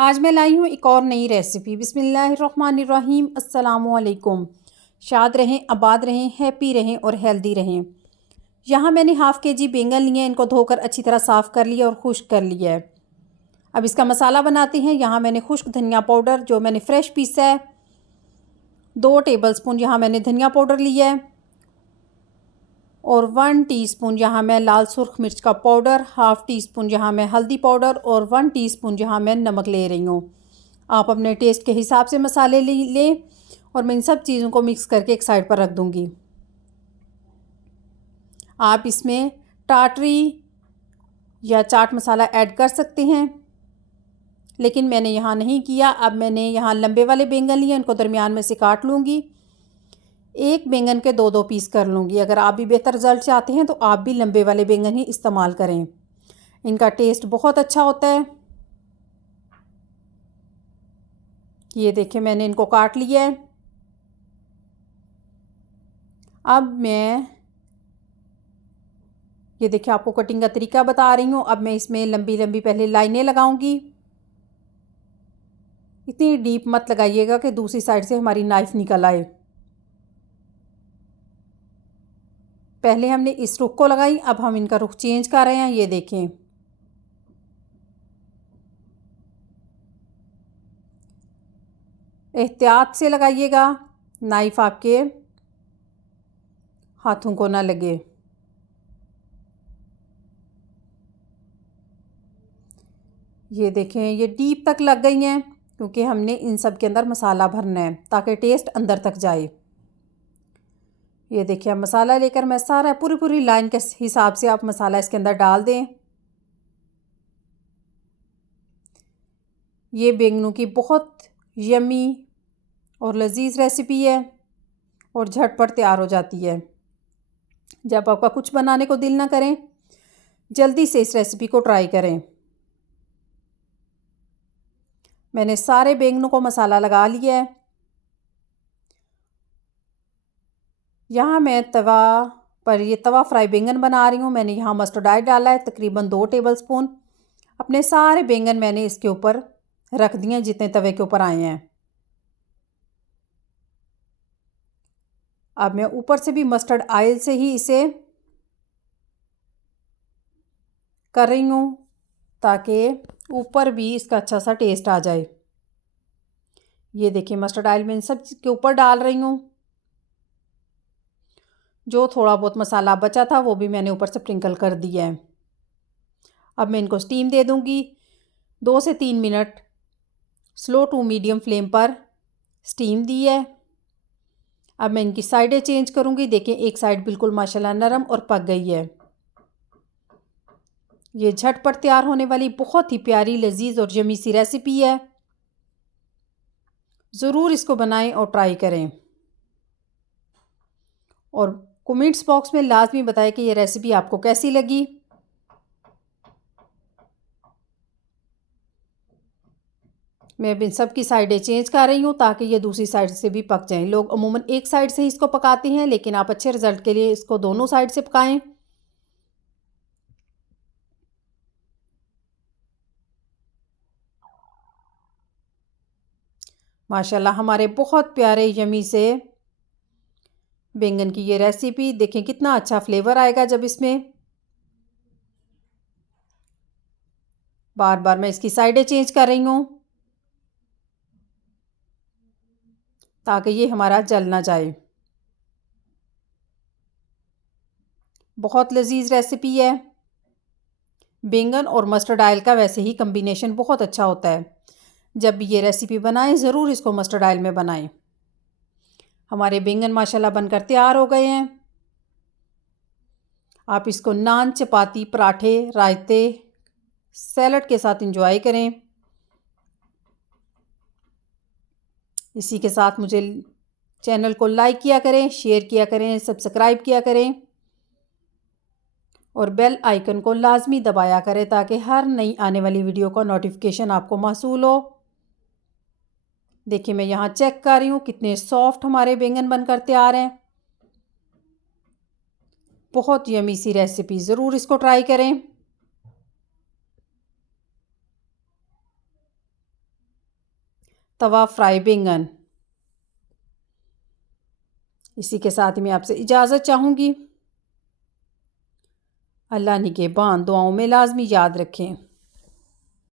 आज मैं लाई हूँ एक और नई रेसिपी। बिस्मिल्लाहिर्रहमानिर्रहीम। अस्सलामुअलैकुम। शाद रहें, आबाद रहें, हैप्पी रहें और हेल्दी रहें। यहाँ मैंने हाफ़ के जी बैंगन लिए हैं। इनको धोकर अच्छी तरह साफ़ कर लिया और खुश्क कर लिया है। अब इसका मसाला बनाते हैं। यहाँ मैंने खुश्क धनिया पाउडर जो मैंने फ़्रेश पीसा है, 2 टेबलस्पून यहाँ मैंने धनिया पाउडर लिया है और 1 टीस्पून यहाँ मैं लाल सुर्ख मिर्च का पाउडर, हाफ़ टी स्पून यहाँ मैं हल्दी पाउडर और 1 टीस्पून यहाँ मैं नमक ले रही हूँ। आप अपने टेस्ट के हिसाब से मसाले लें और मैं इन सब चीज़ों को मिक्स करके एक साइड पर रख दूँगी। आप इसमें टाटरी या चाट मसाला ऐड कर सकते हैं, लेकिन मैंने यहाँ नहीं किया। अब मैंने यहाँ लंबे वाले बैंगन लिए, इनको दरमियान में से काट लूँगी। एक बैंगन के 2-2 पीस कर लूँगी। अगर आप भी बेहतर रिज़ल्ट चाहते हैं तो आप भी लंबे वाले बैंगन ही इस्तेमाल करें, इनका टेस्ट बहुत अच्छा होता है। ये देखिए मैंने इनको काट लिया है। अब मैं ये देखिए आपको कटिंग का तरीका बता रही हूँ। अब मैं इसमें लंबी लंबी पहले लाइनें लगाऊंगी। इतनी डीप मत लगाइएगा कि दूसरी साइड से हमारी नाइफ़ निकल आए। पहले हमने इस रुख को लगाई, अब हम इनका रुख चेंज कर रहे हैं। ये देखें, एहतियात से लगाइएगा, नाइफ़ आपके हाथों को ना लगे। ये देखें ये डीप तक लग गई हैं, क्योंकि हमने इन सब के अंदर मसाला भरना है ताकि टेस्ट अंदर तक जाए। ये देखिए अब मसाला लेकर मैं सारा पूरी पूरी लाइन के हिसाब से आप मसाला इसके अंदर डाल दें। ये बैंगनों की बहुत यमी और लजीज रेसिपी है और झटपट तैयार हो जाती है। जब आपका कुछ बनाने को दिल ना करें, जल्दी से इस रेसिपी को ट्राई करें। मैंने सारे बैंगनों को मसाला लगा लिया है। यहाँ मैं तवा पर ये तवा फ्राई बैंगन बना रही हूँ। मैंने यहाँ मस्टर्ड ऑयल डाला है तकरीबन 2 टेबलस्पून। अपने सारे बैंगन मैंने इसके ऊपर रख दिए हैं जितने तवे के ऊपर आए हैं। अब मैं ऊपर से भी मस्टर्ड ऑयल से ही इसे कर रही हूँ ताकि ऊपर भी इसका अच्छा सा टेस्ट आ जाए। ये देखिए मस्टर्ड ऑयल मैं इन सब के ऊपर डाल रही हूँ। जो थोड़ा बहुत मसाला बचा था वो भी मैंने ऊपर से स्प्रिंकल कर दिया है। अब मैं इनको स्टीम दे दूँगी 2 से 3 minute slow to medium flame पर स्टीम दी है। अब मैं इनकी साइडें चेंज करूँगी। देखें एक साइड बिल्कुल माशाल्लाह नरम और पक गई है। ये झटपट तैयार होने वाली बहुत ही प्यारी लजीज और यम्मी सी रेसिपी है। ज़रूर इसको बनाएं और ट्राई करें और कमेंट्स बॉक्स में लाजमी बताएं कि ये रेसिपी आपको कैसी लगी। मैं इन सब की साइडें चेंज कर रही हूँ ताकि ये दूसरी साइड से भी पक जाएं। लोग अमूमन एक साइड से ही इसको पकाते हैं, लेकिन आप अच्छे रिजल्ट के लिए इसको दोनों साइड से पकाएं। माशाल्लाह हमारे बहुत प्यारे यमी से बैंगन की ये रेसिपी देखें कितना अच्छा फ्लेवर आएगा जब इसमें। बार बार मैं इसकी साइडें चेंज कर रही हूँ ताकि ये हमारा जल ना जाए। बहुत लजीज रेसिपी है। बैंगन और मस्टर्ड ऑयल का वैसे ही कम्बिनेशन बहुत अच्छा होता है। जब भी ये रेसिपी बनाएं ज़रूर इसको मस्टर्ड ऑयल में बनाएं। हमारे बैंगन माशाल्लाह बनकर तैयार हो गए हैं। आप इसको नान, चपाती, पराठे, रायते, सैलड के साथ एंजॉय करें। इसी के साथ मुझे चैनल को लाइक किया करें, शेयर किया करें, सब्सक्राइब किया करें और बेल आइकन को लाजमी दबाया करें ताकि हर नई आने वाली वीडियो का नोटिफिकेशन आपको मौसूल हो। देखिए मैं यहाँ चेक कर रही हूँ कितने सॉफ्ट हमारे बैंगन बनकर तैयार हैं। बहुत यमी सी रेसिपी, ज़रूर इसको ट्राई करें। तवा फ्राई बैंगन। इसी के साथ ही मैं आपसे इजाज़त चाहूँगी। अल्लाह निगहबान, दुआओं में लाजमी याद रखें।